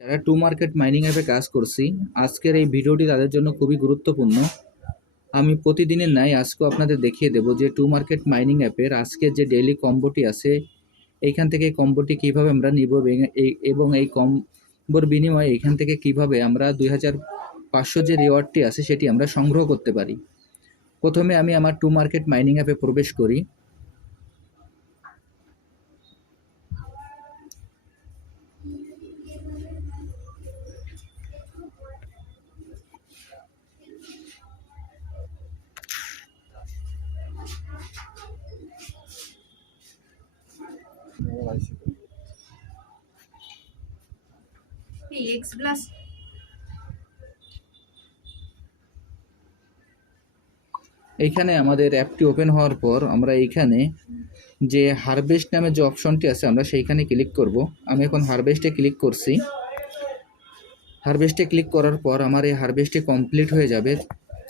যারা to market mining অ্যাপে কাজ করছি, আজকের এই ভিডিওটি তাদের জন্য খুবই গুরুত্বপূর্ণ। আমি প্রতিদিনের নাই আজকেও আপনাদের দেখিয়ে দেবো যে টু মার্কেট মাইনিং অ্যাপের আজকের যে ডেইলি কম্বোটি আছে, এইখান থেকে কম্বোটি কীভাবে আমরা নিব এবং এই- কম্বোর বিনিময়ে এখান থেকে কীভাবে আমরা দুই হাজার পাঁচশো যে রিওয়ার্ডটি আছে সেটি আমরা সংগ্রহ করতে পারি। প্রথমে আমি আমার টু মার্কেট মাইনিং অ্যাপে প্রবেশ করি। এই এক্স প্লাস এইখানে আমাদের অ্যাপটি ওপেন হওয়ার পর আমরা এইখানে যে হারভেস্ট নামে যে অপশনটি আছে, আমরা সেইখানে ক্লিক করব। আমি এখন হারভেস্টে ক্লিক করছি। হারভেস্টে ক্লিক করার পর আমার এই হারভেস্টটি কমপ্লিট হয়ে যাবে।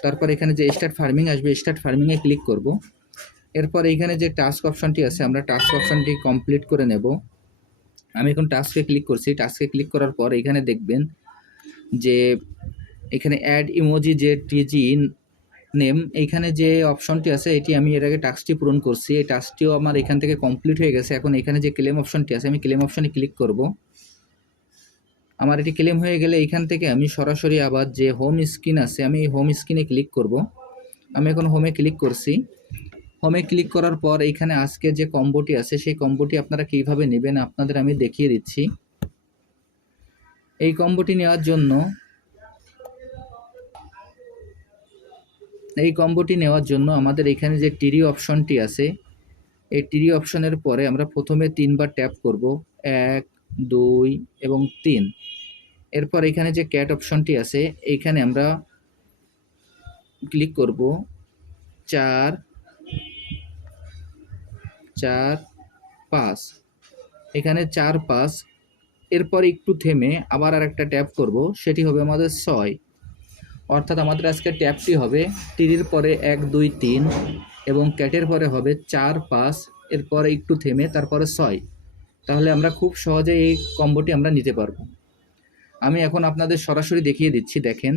তারপর এখানে যে স্টার্ট ফার্মিং আসবে স্টার্ট ফার্মিংয়ে ক্লিক করব। এরপর এইখানে যে টাস্ক অপশনটি আছে, আমরা টাস্ক অপশনটি কমপ্লিট করে নেব। আমি এখন টাস্কে ক্লিক করছি। টাস্কে ক্লিক করার পর এখানে দেখবেন যে এখানে অ্যাড ইমোজি যে টিজি নেম এইখানে যে অপশনটি আছে, এটি আমি এর আগে টাস্কটি পূরণ করছি। এই টাস্কটিও আমার এখান থেকে কমপ্লিট হয়ে গেছে। এখন এখানে যে ক্লেম অপশনটি আছে, আমি ক্লেম অপশনে ক্লিক করব। আমার এটি ক্লেম হয়ে গেলে এইখান থেকে আমি সরাসরি আবার যে হোম স্ক্রিন আছে, আমি এই হোম স্ক্রিনে ক্লিক করব। আমি এখন হোমে ক্লিক করছি। হোমে ক্লিক করার পর এইখানে আজকে যে কম্বোটি আছে, সেই কম্বোটি আপনারা কীভাবে নেবেন আপনাদের আমি দেখিয়ে দিচ্ছি। এই কম্বোটি নেওয়ার জন্য, এই কম্বোটি নেওয়ার জন্য আমাদের এখানে যে টিরি অপশনটি আছে, এই টিরি অপশনের পরে আমরা প্রথমে তিনবার ট্যাপ করব, এক, দুই এবং তিন। এরপর এখানে যে ক্যাট অপশনটি আছে এইখানে আমরা ক্লিক করব, চার চার পাঁচ। এখানে চার পাঁচ। এরপর একটু থেমে আবার আর একটা ট্যাপ করব, সেটি হবে আমাদের ছয়। অর্থাৎ আমাদের আজকে ট্যাপটি হবে টিরির পরে এক, দুই, তিন এবং ক্যাটের পরে হবে চার, পাঁচ। এরপরে একটু থেমে তারপরে ছয়। তাহলে আমরা খুব সহজে এই কম্বোটি আমরা নিতে পারব। আমি এখন আপনাদের সরাসরি দেখিয়ে দিচ্ছি, দেখেন।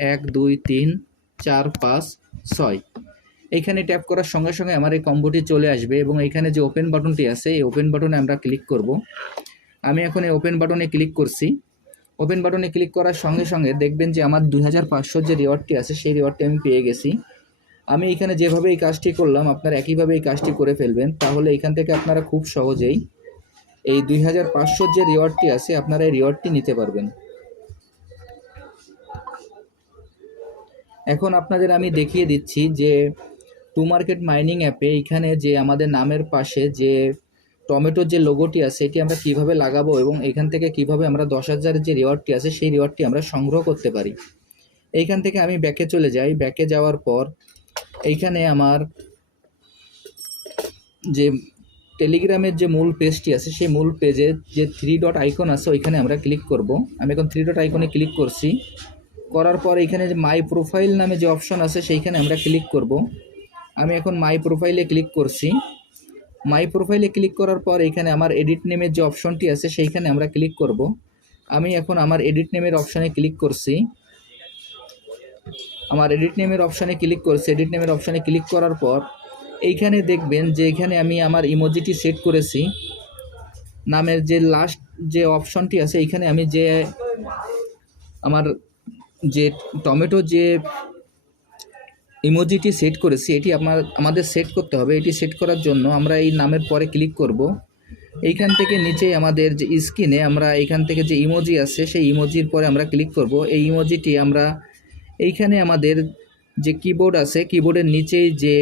এক, দুই, তিন, চার, পাঁচ, ছয়। এইখানে ট্যাপ করার সঙ্গে সঙ্গে আমার এই কম্বোটি চলে আসবে এবং এইখানে যে ওপেন বাটনটি আছে, এই ওপেন বাটনে আমরা ক্লিক করব। আমি এখন এই ওপেন বাটনে ক্লিক করছি। ওপেন বাটনে ক্লিক করার সঙ্গে সঙ্গে দেখবেন যে আমার দুই হাজার যে রিওয়ার্ডটি আছে, সেই রিওয়ার্ডটি আমি পেয়ে গেছি। আমি এখানে যেভাবে এই কাজটি করলাম, আপনারা একইভাবে এই কাজটি করে ফেলবেন। তাহলে এখান থেকে আপনারা খুব সহজেই এই দুই হাজার যে রিওয়ার্ডটি আছে, আপনারা এই রিওয়ার্ডটি নিতে পারবেন। এখন আপনাদের আমি দেখিয়ে দিচ্ছি যে টু মার্কেট মাইনিং অ্যাপে এখানে যে আমাদের নামের পাশে যে টমেটোর যে লোগোটি আছে এটি আমরা কীভাবে লাগাবো এবং এখান থেকে কীভাবে আমরা দশ হাজারের যে রিওয়ার্ডটি আছে, সেই রিওয়ার্ডটি আমরা সংগ্রহ করতে পারি। এইখান থেকে আমি ব্যাকে চলে যাই। ব্যাকে যাওয়ার পর এইখানে আমার যে টেলিগ্রামের যে মূল পেজটি আছে, সেই মূল পেজে যে থ্রি ডট আইকন আছে, ওইখানে আমরা ক্লিক করব। আমি এখন থ্রি ডট আইকনে ক্লিক করছি। করার পর এখানে যে মাই প্রোফাইল নামে যে অপশন আছে, সেইখানে আমরা ক্লিক করব। আমি এখন মাই প্রোফাইলে ক্লিক করছি। মাই প্রোফাইলে ক্লিক করার পর এখানে আমার এডিট নেমের যে অপশনটি আছে, সেইখানে আমরা ক্লিক করব। আমি এখন আমার এডিট নেমের অপশানে ক্লিক করছি। আমার এডিট নেমের অপশানে ক্লিক করছি। এডিট নেমের অপশানে ক্লিক করার পর এইখানে দেখবেন যে এখানে আমি আমার ইমোজিটি সেট করেছি। নামের যে লাস্ট যে অপশনটি আছে, এইখানে আমি যে আমার যে টমেটো যে ইমোজিটি সেট করেছি, এটি আমার আমাদের সেট করতে হবে, এটি সেট করার জন্য আমরা এই নামের পরে ক্লিক করব। এইখান থেকে নিচে আমাদের যে স্ক্রিনে আমরা এইখান থেকে যে ইমোজি আছে, সেই ইমোজির পরে আমরা ক্লিক করব। এই ইমোজিটি আমরা এইখানে আমাদের যে কিবোর্ড আছে, কিবোর্ডের নিচেই যে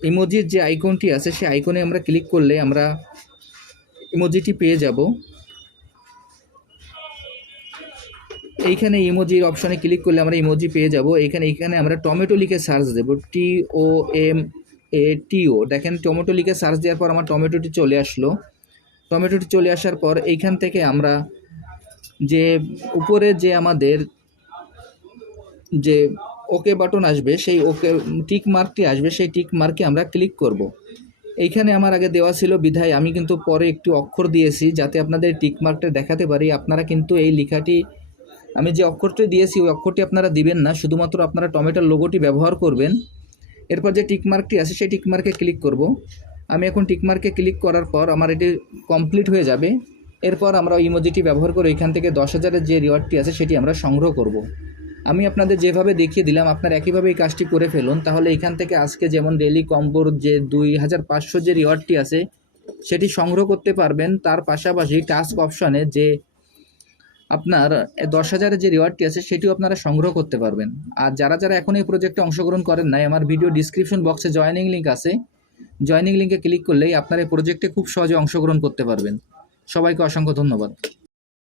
ইমোজির যে আইকনটি আছে, সেই আইকনে আমরা ক্লিক করলে আমরা ইমোজিটি পেয়ে যাব। এইখানে ইমোজির অপশনে ক্লিক করলে আমরা ইমোজি পেয়ে যাব। এইখানে এইখানে আমরা টমেটো লিখে search Dev. T O M A টি ও দেখেন, টমেটো লিখে সার্চ দেওয়ার পর আমার টমেটোটি চলে আসলো। টমেটোটি চলে আসার পর এইখান থেকে আমরা যে উপরে যে আমাদের যে ওকে বাটন আসবে, সেই ওকে টিক মার্কটি আসবে, সেই টিক মার্কে আমরা ক্লিক করব। এইখানে আমার আগে দেওয়া ছিল বিধায় আমি কিন্তু পরে একটু অক্ষর দিয়েছি যাতে আপনাদের টিক মার্কটা দেখাতে পারি। আপনারা কিন্তু এই লেখাটি আমি যে অক্ষরটি দিয়েছি, ওই অক্ষরটি আপনারা দিবেন না। শুধুমাত্র আপনারা টমেটোর লোগোটি ব্যবহার করবেন। এরপর যে টিকমার্কটি আছে, সেই টিকমার্কে ক্লিক করব। আমি এখন টিকমার্কে ক্লিক করার পর আমার এটি কমপ্লিট হয়ে যাবে। এরপর আমরা ইমোজিটি ব্যবহার করে এখান থেকে দশ হাজারের যে রিওয়ার্ডটি আছে, সেটি আমরা সংগ্রহ করব। আমি আপনাদের যেভাবে দেখিয়ে দিলাম, আপনারা একইভাবে এই কাজটি করে ফেলুন। তাহলে এখান থেকে আজকে যেমন ডেলি কম্বোর যে দুই হাজার পাঁচশো যে রিওয়ার্ডটি আছে, সেটি সংগ্রহ করতে পারবেন। তার পাশাপাশি টাস্ক অপশনে যে আপনার দশ হাজারের যে রিওয়ার্ডটি আছে, সেটিও আপনারা সংগ্রহ করতে পারবেন। আর যারা যারা এখন এই প্রজেক্টে অংশগ্রহণ করেন নাই, আমার ভিডিও ডিসক্রিপশন বক্সে জয়নিং লিঙ্ক আছে। জয়নিং লিঙ্কে ক্লিক করলেই আপনারা এই প্রজেক্টে খুব সহজে অংশগ্রহণ করতে পারবেন। সবাইকে অসংখ্য ধন্যবাদ।